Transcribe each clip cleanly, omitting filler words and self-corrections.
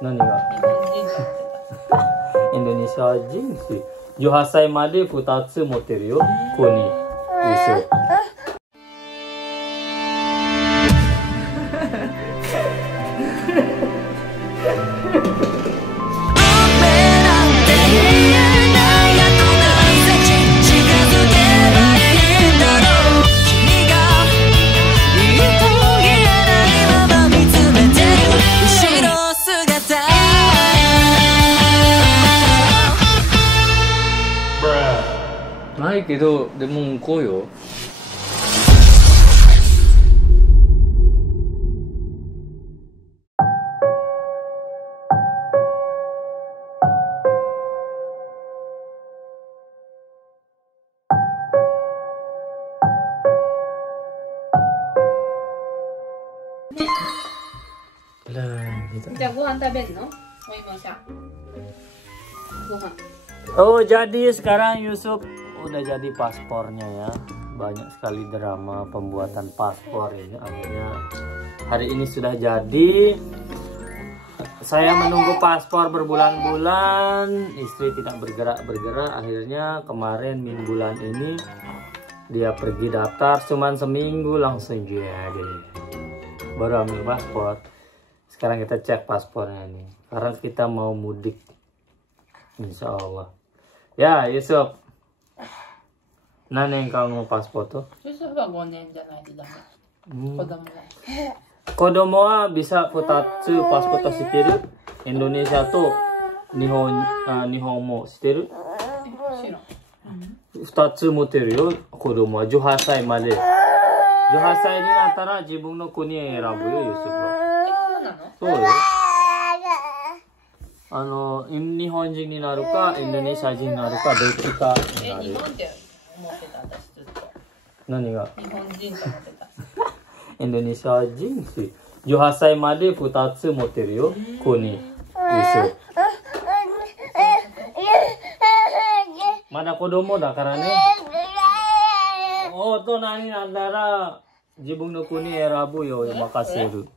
何がインドネシア人し18歳まで2つ持ってるよ、ここに。ないけど、でも向こうよ。じゃあご飯食べるの？お芋さん。ご飯。Oh, jadi sekarang Yusuf udah jadi paspornya ya. Banyak sekali drama pembuatan paspor ini. Akhirnya hari ini sudah jadi. Saya menunggu paspor berbulan-bulan, istri tidak bergerak-bergerak. Akhirnya kemarin bulan ini dia pergi daftar, cuman seminggu langsung jadi. Baru ambil paspor. Sekarang kita cek paspornya nih, karena kita mau mudik, insya Allah. Ya, Yusuf. Nani yang kamu paspor tuh? Yusufは5年じゃないとダメ。子供が。子供はbisa 2つパスポート知ってる？インドネシアと日本も知ってる？2つ持ってるよ、子供は18歳まで。18歳になったら自分の国選ぶよ、ユスフは。そうよ。日本人になるか、インドネシア人になるか、どっちかになる。日本って思ってた、私ずっと。何が？日本人と思ってた。インドネシア人し、18歳まで2つ持ってるよ、国。ユスフ。まだ子供だからね。大人になったら自分の国選ぶよ、任せる。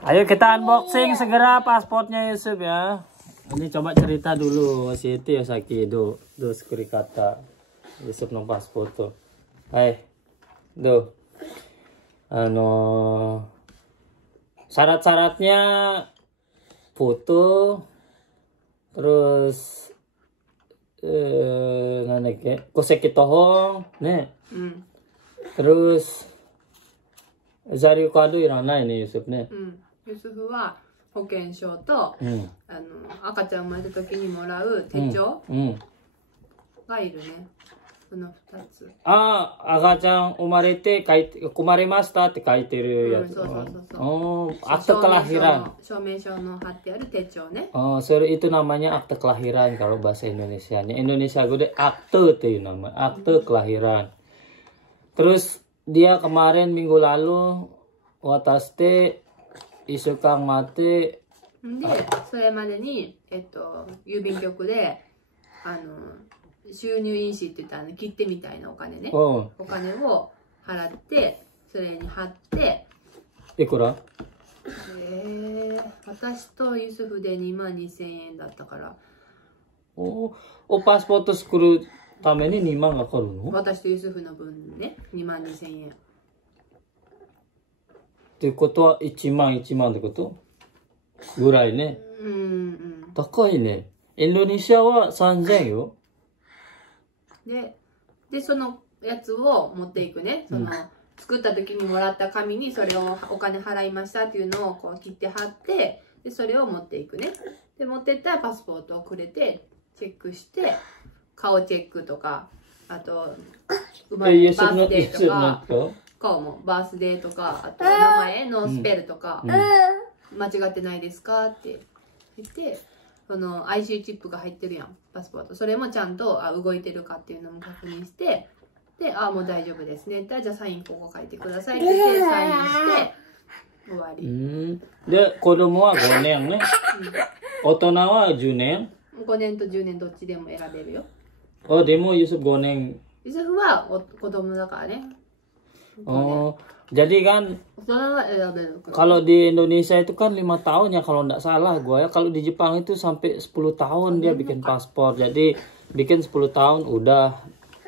Ayo kita unboxing segera pasportnya Yusuf ya. Ini coba cerita dulu Siti ya Saki do sekuri kata Yusuf no paspor tuh. Hai. Do. Syarat-syaratnya foto terus koseki tohong, ne. Terus zario kado iranai nih Yusuf ne. ユスフは保険証と、赤ちゃん生まれた時にもらう手帳がいるね。この2つ。赤ちゃん生まれて生まれましたって書いてるやつ。そう。akte kelahiran。証明書の貼ってある手帳ね。itu namanya akte kelahiran kalau bahasa Indonesianya. Indonesia gue akte itu nama, akte kelahiran. Terus dia kemarin minggu lalu wataste isukang mate で、それまでに郵便局で収入印紙って言ったら切手みたいなお金ね、お金を払ってそれに貼っていくら？私とユスフで22,000円だったから。パスポート作るために2万がかかるの？私とユスフの分ね、22,000円。ってことは1万ってことぐらいね。高いね。インドネシアは3000よ。で、そのやつを持っていくね。作った時にもらった紙にそれをお金払いましたっていうのをこう切って貼って、で、それを持っていくね。で、持ってったらパスポートをくれて、チェックして、顔チェックとか、あと、バースデーとか、顔もバースデーとか、あと名前のスペルとか、間違ってないですかって言って、IC チップが入ってるやん、パスポート。それもちゃんと動いてるかっていうのも確認して、で、もう大丈夫ですね。じゃあサインここ書いてくださいって言って、サインして終わり。で、子供は5年ね。大人は10年。5年と10年どっちでも選べるよ。でもユスフ5年。ユスフは子供だからね。Jadi kan kalau di Indonesia itu kan 5 tahun ya kalau nggak salah gue ya. Kalau di Jepang itu sampai 10 tahun dia bikin paspor. Jadi bikin 10 tahun udah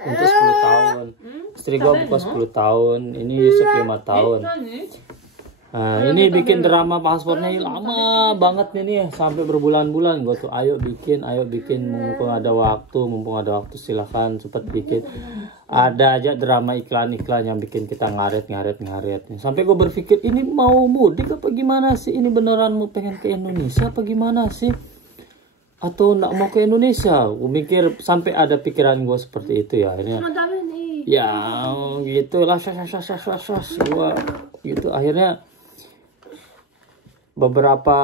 untuk 10 tahun. Istri gue buka 10 tahun. Ini Yusuf 5 tahun. Nah, ini bikin drama paspornya lama banget nih sampai berbulan-bulan. Gue tuh ayo bikin mumpung ada waktu silahkan cepet bikin. Ada aja drama iklan-iklan yang bikin kita ngaret. Sampai gue berpikir ini mau mudik apa gimana sih? Ini beneran mau pengen ke Indonesia apa gimana sih? Atau nggak mau ke Indonesia? Gue mikir sampai ada pikiran gue seperti itu ya akhirnya. Ya gitulah gue gitu akhirnya. Beberapa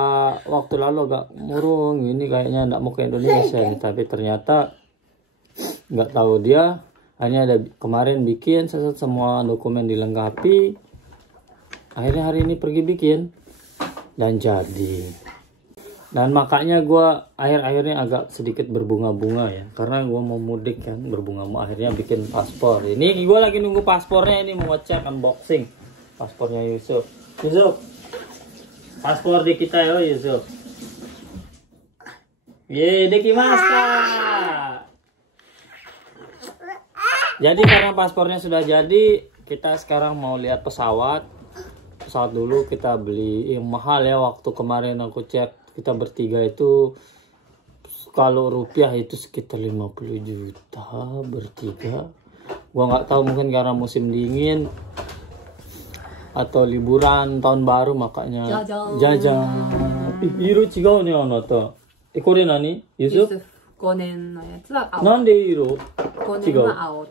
waktu lalu agak murung ini kayaknya nggak mau ke Indonesia nih, tapi ternyata nggak tahu dia hanya ada kemarin bikin semua dokumen dilengkapi, akhirnya hari ini pergi bikin dan jadi. Dan makanya gue akhir-akhirnya agak sedikit berbunga-bunga ya, karena gue mau mudik kan, berbunga-bunga akhirnya bikin paspor. Ini gue lagi nunggu paspornya, ini mau ngecek unboxing paspornya Yusuf. Paspor di kita yo Yusuf. Ye, dekimashita. Jadi karena paspornya sudah jadi, kita sekarang mau lihat pesawat. Pesawat dulu kita beli yang mahal ya, waktu kemarin aku cek kita bertiga itu kalau rupiah itu sekitar 50 juta bertiga. Gua nggak tahu mungkin karena musim dingin atau liburan tahun baru makanya jajan. Iro chigau ne anata. Kore nani? Yusuf? 5年のやつは青。なんで色5年は青。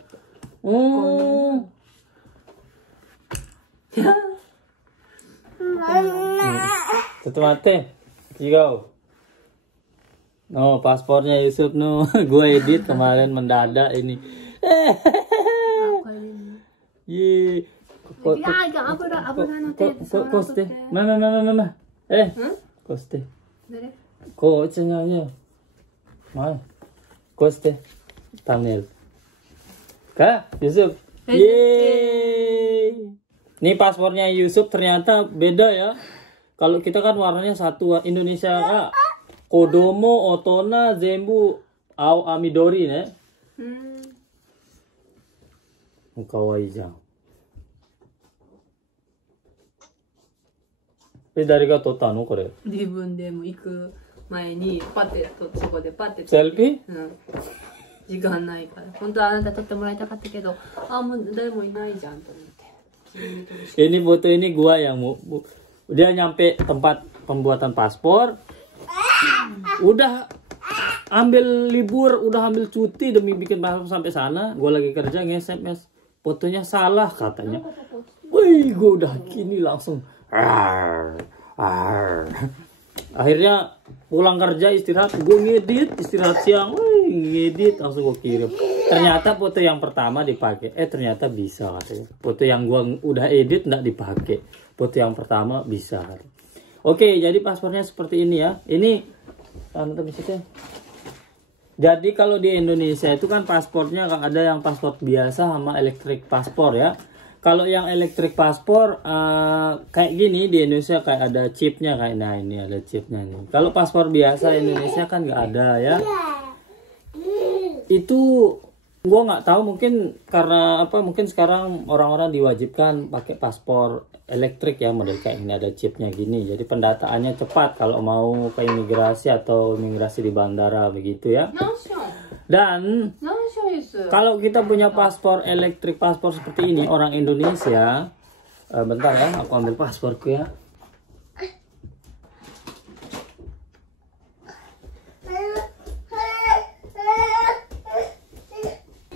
ちょっと待って違う no paspornya Yusuf no gue edit kemarin mendadak ini ye kok koste mama koste kok cenanya mana koste thumbnail kak Yusuf yeay. Ini paspornya Yusuf ternyata beda ya. Kalau kita kan warnanya satu Indonesia kak. Kodomo, Otona, Zenbu, Amidori ne. Kawaiiじゃん。誰が撮ったのこれ？自分でも行く前にパッてそこでパッて。セルピー？うん。時間ないから。本当はあなた撮ってもらいたかったけど、もう誰もいないじゃんと思って。Ini foto ini gua yang dia nyampe tempat pembuatan paspor, udah ambil libur, udah ambil cuti demi bikin paspor sampai sana. Gua lagi kerja nge-SMS, fotonya salah katanya. Wih, gua udah gini langsung. Akhirnya pulang kerja istirahat, gue ngedit istirahat siang, ngedit langsung gue kirim. Ternyata foto yang pertama dipakai, ternyata bisa katanya. Foto yang gue udah edit nggak dipakai, foto yang pertama bisa. Oke, jadi paspornya seperti ini ya. Ini jadi kalau di Indonesia itu kan paspornya ada yang paspor biasa sama elektrik paspor ya. Kalau yang elektrik paspor kayak gini di Indonesia kayak ada chipnya kayak nah ini ada chipnya nih. Kalau paspor biasa Indonesia kan nggak ada ya. Itu gua nggak tahu mungkin karena apa mungkin sekarang orang-orang diwajibkan pakai paspor elektrik ya model kayak ini ada chipnya gini. Jadi pendataannya cepat kalau mau ke imigrasi atau imigrasi di bandara begitu ya. Dan kalau kita punya paspor elektrik paspor seperti ini orang Indonesia, bentar ya, aku ambil pasporku ya.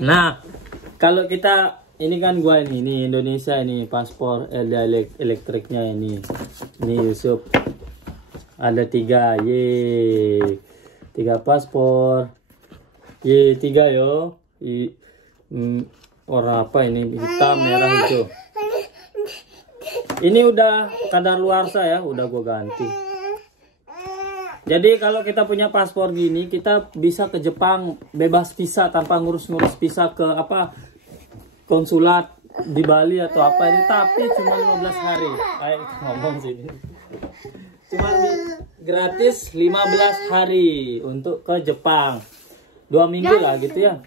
Nah, kalau kita ini kan gua ini Indonesia ini paspor elektriknya ini Yusuf ada 3 ye 3 paspor. Y3 yo. Warna apa ini? Hitam, merah, hijau. Ini udah kadaluarsa ya, udah gue ganti. Jadi kalau kita punya paspor gini, kita bisa ke Jepang bebas visa tanpa ngurus-ngurus visa ke apa konsulat di Bali atau apa ini, tapi cuma 15 hari. Kayak ngomong sini. Cuma gratis 15 hari untuk ke Jepang. 2 minggu lah gitu ya.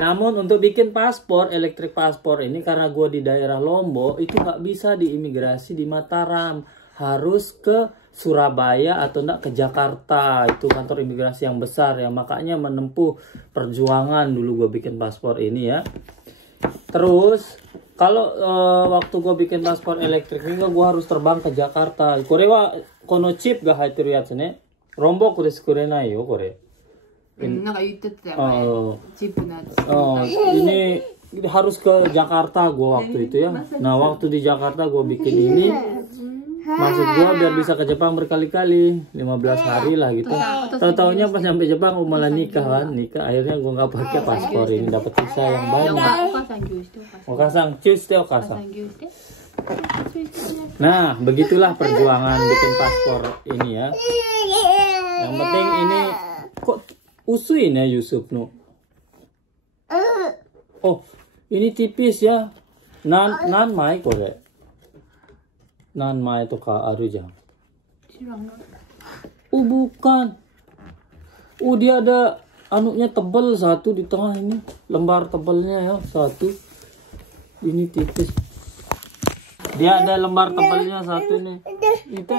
Namun untuk bikin paspor, elektrik paspor ini karena gue di daerah Lombok itu nggak bisa di imigrasi di Mataram, harus ke Surabaya atau enggak ke Jakarta, itu kantor imigrasi yang besar ya. Makanya menempuh perjuangan dulu gue bikin paspor ini ya. Terus kalau waktu gue bikin paspor elektrik ini gue harus terbang ke Jakarta. Korewa kono chip ga haiteru yatsu ne. Rombok desu kurenai yo kore. Ini harus ke Jakarta gue waktu itu ya. Nah waktu di Jakarta gue bikin ini, maksud gue biar bisa ke Jepang berkali-kali, 15 hari lah gitu. Tahu-taunya pas sampai Jepang malah nikah kan, akhirnya gue nggak pakai paspor ini, dapat visa yang banyak. Okasang, cus okasang. Nah begitulah perjuangan bikin paspor ini ya. Yang penting ini kok usuin ya Yusuf no. Oh, ini tipis ya. Nan mai kore. Nan mai to ka aru jang. Oh, bukan. Oh, dia ada anunya tebal satu di tengah ini. Lembar tebalnya ya, satu. Ini tipis. Dia ada lembar tebalnya satu nih. Itu.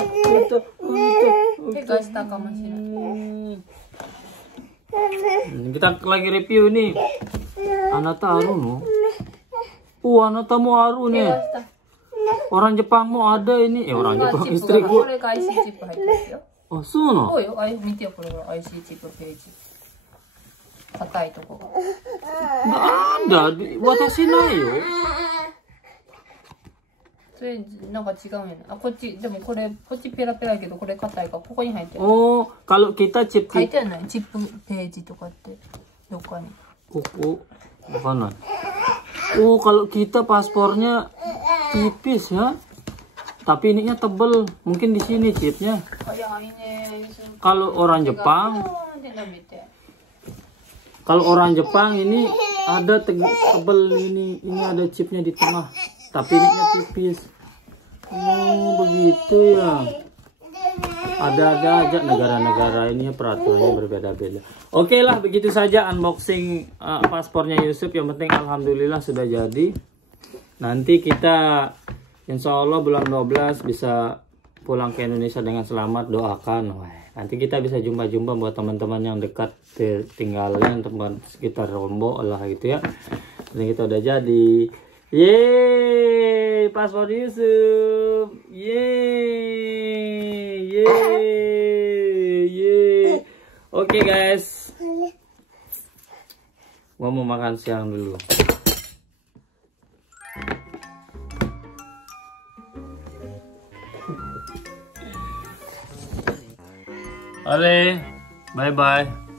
Kita lagi review nih. Anata aru no. Anata mo aru nih. Orang Jepang mau ada ini. Orang Jepang istriku. Oh, sono. Nggak ada. Watashi nai yo. それなんか違うんやな。こっちでもこれペラペラやけどこれ硬いからここに入ってる。 Oh, kalau kita chip 書いてあるのよ。チップページとかってどっかに。 Kuku kanan. Oh, kalau kita paspornya tipis ya. Tapi ininya tebel. Mungkin di sini chipnya. Kalau orang Jepang, ini ada tebel ini ada chipnya di tengah. Tapi ininya tipis. Oh, begitu ya. Ada aja negara-negara ini peraturannya berbeda-beda. Oke lah, begitu saja unboxing paspornya Yusuf. Yang penting alhamdulillah sudah jadi. Nanti kita insya Allah bulan 12 bisa pulang ke Indonesia dengan selamat. Doakan. Nanti kita bisa jumpa-jumpa buat teman-teman yang dekat tinggalnya, teman sekitar Lombok lah gitu ya. Dan kita udah jadi. Yeay, paspor Yusuf. Yeay. Oke guys, gua mau makan siang dulu. Oke, bye bye.